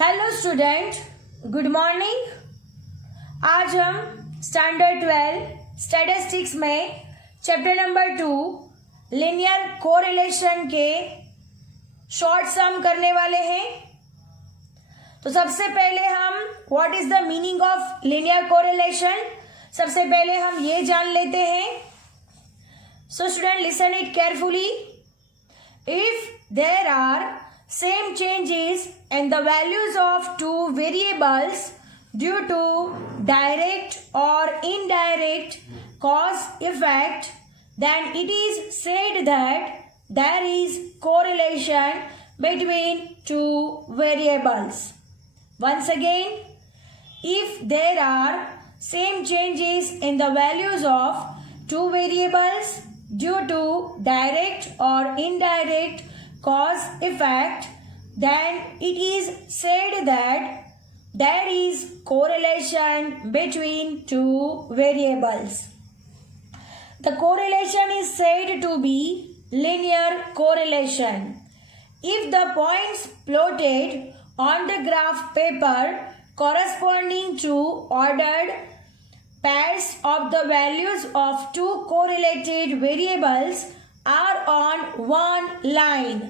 Hello student, good morning. आज हम standard 12 statistics में चैप्टर नंबर 2 लिनियर कोरिलेशन के शॉर्ट सम करने वाले हैं। तो सबसे पहले हम what is the meaning of linear correlation, सबसे पहले हम ये जान लेते हैं। So student listen it carefully. If there are same changes in the values of two variables due to direct or indirect cause effect, then it is said that there is correlation between two variables. Once again, if there are same changes in the values of two variables due to direct or indirect cause effect, then it is said that there is correlation between two variables. The correlation is said to be linear correlation. If the points plotted on the graph paper corresponding to ordered pairs of the values of two correlated variables are on one line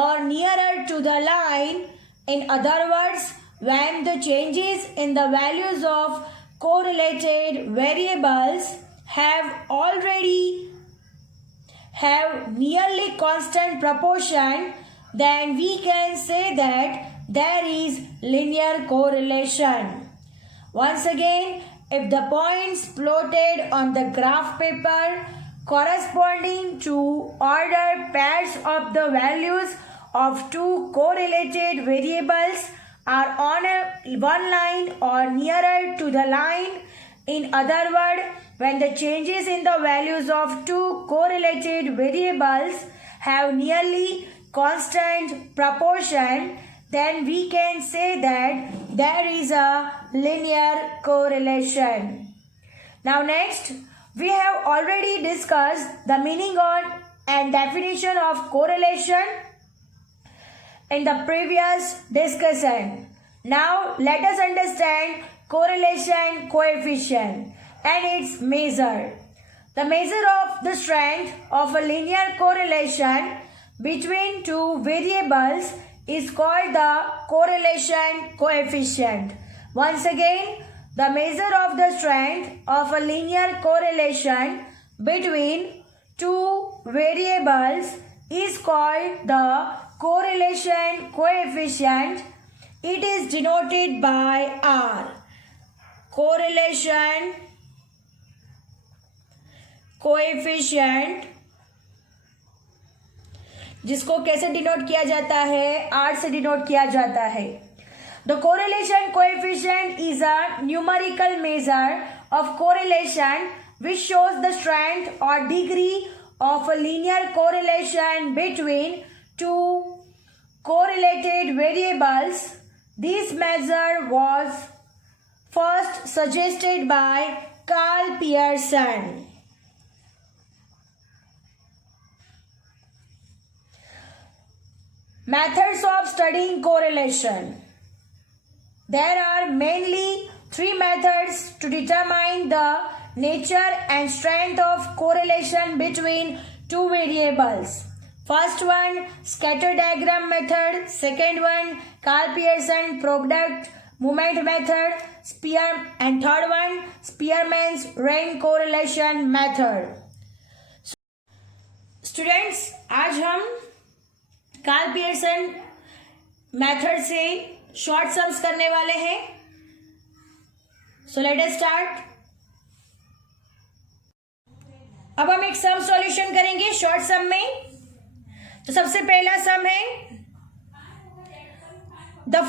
or nearer to the line, in other words, when the changes in the values of correlated variables have nearly constant proportion, then we can say that there is linear correlation. Once again, if the points plotted on the graph paper corresponding to ordered pairs of the values of two correlated variables are on one line or nearer to the line, in other words, when the changes in the values of two correlated variables have nearly constant proportion, then we can say that there is a linear correlation. Now next, we have already discussed the meaning on and definition of correlation in the previous discussion. Now let us understand correlation coefficient and its measure. The measure of the strength of a linear correlation between two variables is called the correlation coefficient. Once again, the measure of the strength of a linear correlation between two variables is called the correlation coefficient. It is denoted by R. Correlation coefficient, जिसको कैसे डिनोट किया जाता है? R से डिनोट किया जाता है। The correlation coefficient is a numerical measure of correlation which shows the strength or degree of a linear correlation between two correlated variables. This measure was first suggested by Karl Pearson. Methods of studying correlation. There are mainly three methods to determine the nature and strength of correlation between two variables. First one, scatter diagram method. Second one, Karl Pearson product moment method. And third one, Spearman's rank correlation method. Students, आज हम Karl Pearson method से short sums करने वाले हैं। So let us start. अब हम एक सम सॉल्यूशन करेंगे शॉर्ट सम में। तो सबसे पहला सम है the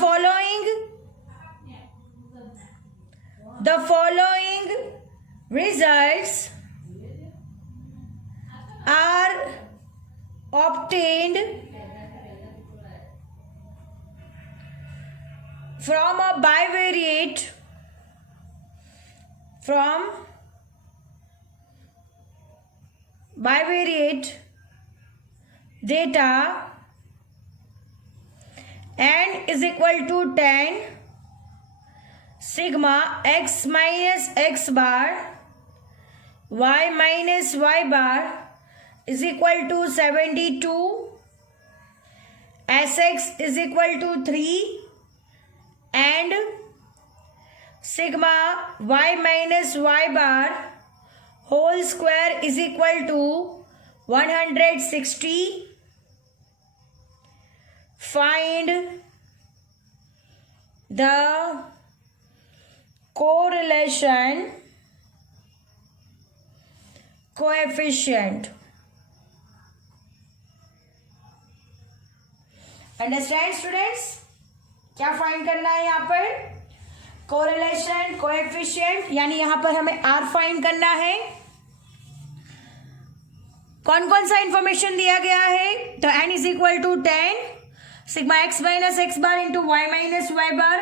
following results are obtained from a bivariate data n is equal to 10 sigma x minus x bar y minus y bar is equal to 72, sx is equal to 3 and sigma y minus y bar whole square is equal to 160. Find the correlation coefficient. Understand students, क्या फाइंड करना है यहाँ पर? Correlation coefficient, यानी यहाँ पर हमें are find करना है। कौन कौन सा इंफॉर्मेशन दिया गया है? तो n is equal to 10 sigma x minus x bar into Y minus Y bar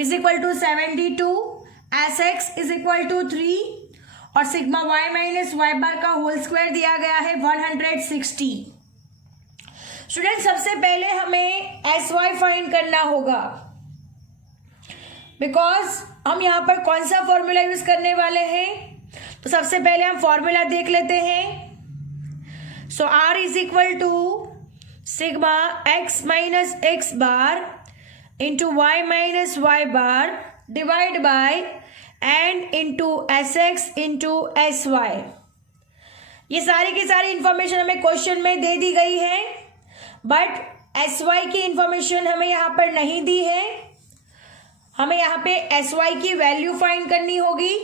is equal to 72, s x is equal to 3 और sigma Y minus Y bar का होल स्क्वायर दिया गया है 160। स्टूडेंट, सबसे पहले हमें एस वाई फाइंड करना होगा, बिकॉज हम यहाँ पर कौन सा फॉर्मूला यूज करने वाले हैं। तो सबसे पहले हम फॉर्मूला देख लेते हैं। So R is equal to sigma x minus x bar into Y minus Y bar divide by N into S X into S Y. ये सारी की सारी इंफॉर्मेशन हमें क्वेश्चन में दे दी गई है, बट एस वाई की इंफॉर्मेशन हमें यहाँ पर नहीं दी है। हमें यहाँ पे एस वाई की वैल्यू फाइंड करनी होगी।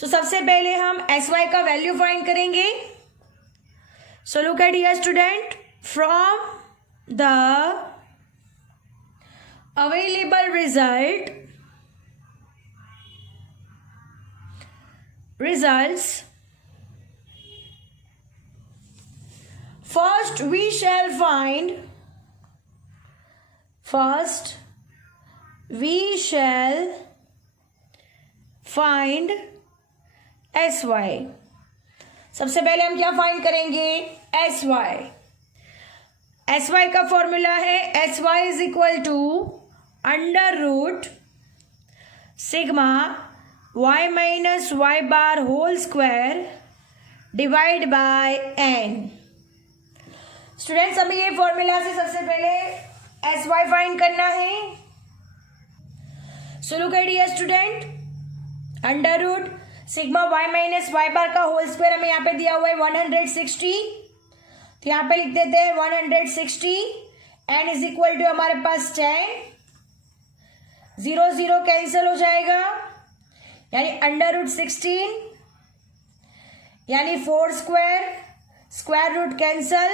तो सबसे पहले हम एस वाई का वैल्यू फाइंड करेंगे। सो look at here student, from the available results, first we shall find sy। सबसे पहले हम क्या फाइंड करेंगे? sy का फॉर्मूला है sy is equal to under root sigma y minus Y bar whole square divide by n। Students, हमें ये फॉर्मूला से सबसे पहले एस वाई फाइंड करना है। So look at here student, under root sigma Y minus Y bar का whole square हमें यहाँ पे दिया हुआ है 160। तो यहाँ पे लिख देते हैं 160, एन इज इक्वल टू हमारे पास 10, 0 0 कैंसिल हो जाएगा, यानी अंडर रूट 16 यानी 4 स्क्वायर रूट कैंसल।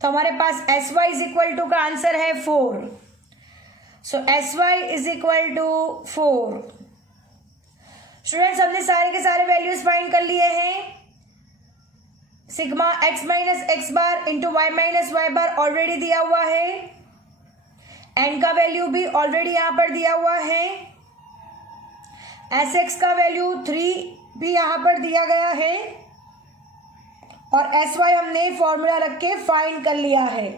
तो हमारे पास S Y is equal to का आंसर है 4। So S Y is equal to 4। Students, हमने सारे के सारे वैल्यूज फाइंड कर लिए हैं। Sigma x minus x bar into Y minus Y bar already दिया हुआ है, एन का वैल्यू भी ऑलरेडी यहां पर दिया हुआ है, एस एक्स का वैल्यू 3 भी यहां पर दिया गया है और एस वाई हमने फॉर्मूला रख के फाइंड कर लिया है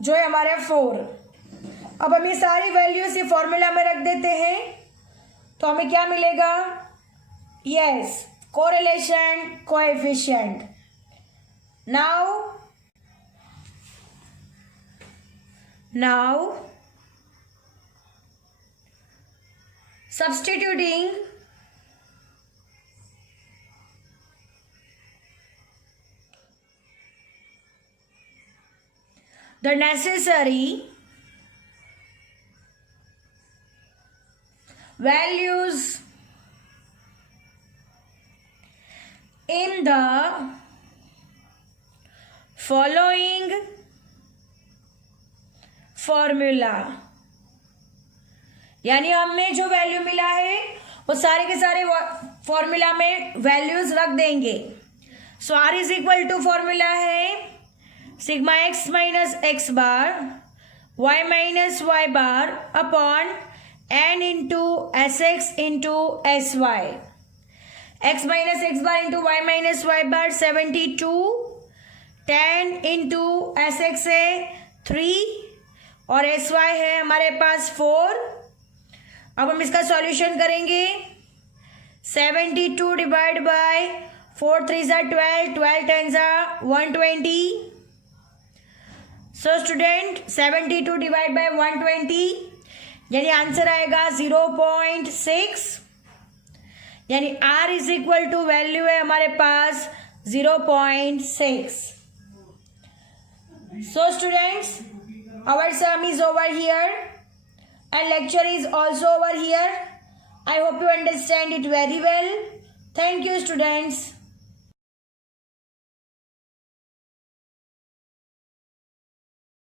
जो है हमारा 4। अब हम ये सारी वैल्यूज ये फॉर्मूला में रख देते हैं तो हमें क्या मिलेगा? Yes, correlation coefficient. Now substituting the necessary values in the following formula, यानी हमें जो वैल्यू मिला है वो सारे के सारे फॉर्मूला में वैल्यूज रख देंगे। So R is equal to formula है sigma x minus x bar Y minus Y bar upon N into S X into S Y. X minus x bar into Y minus Y bar 72 10 into S X है 3 और S Y है हमारे पास 4। अब हम इसका सॉल्यूशन करेंगे। 72 divide by 4 3 ज़ा 12, 12 10 ज़ा 120। सो स्टूडेंट 72 डिवाइड बाय 120 यानी आंसर आएगा 0.6, यानी R is equal to value है हमारे पास 0.6। So students, our sum is over here and lecture is also over here. I hope you understand it very well. Thank you students.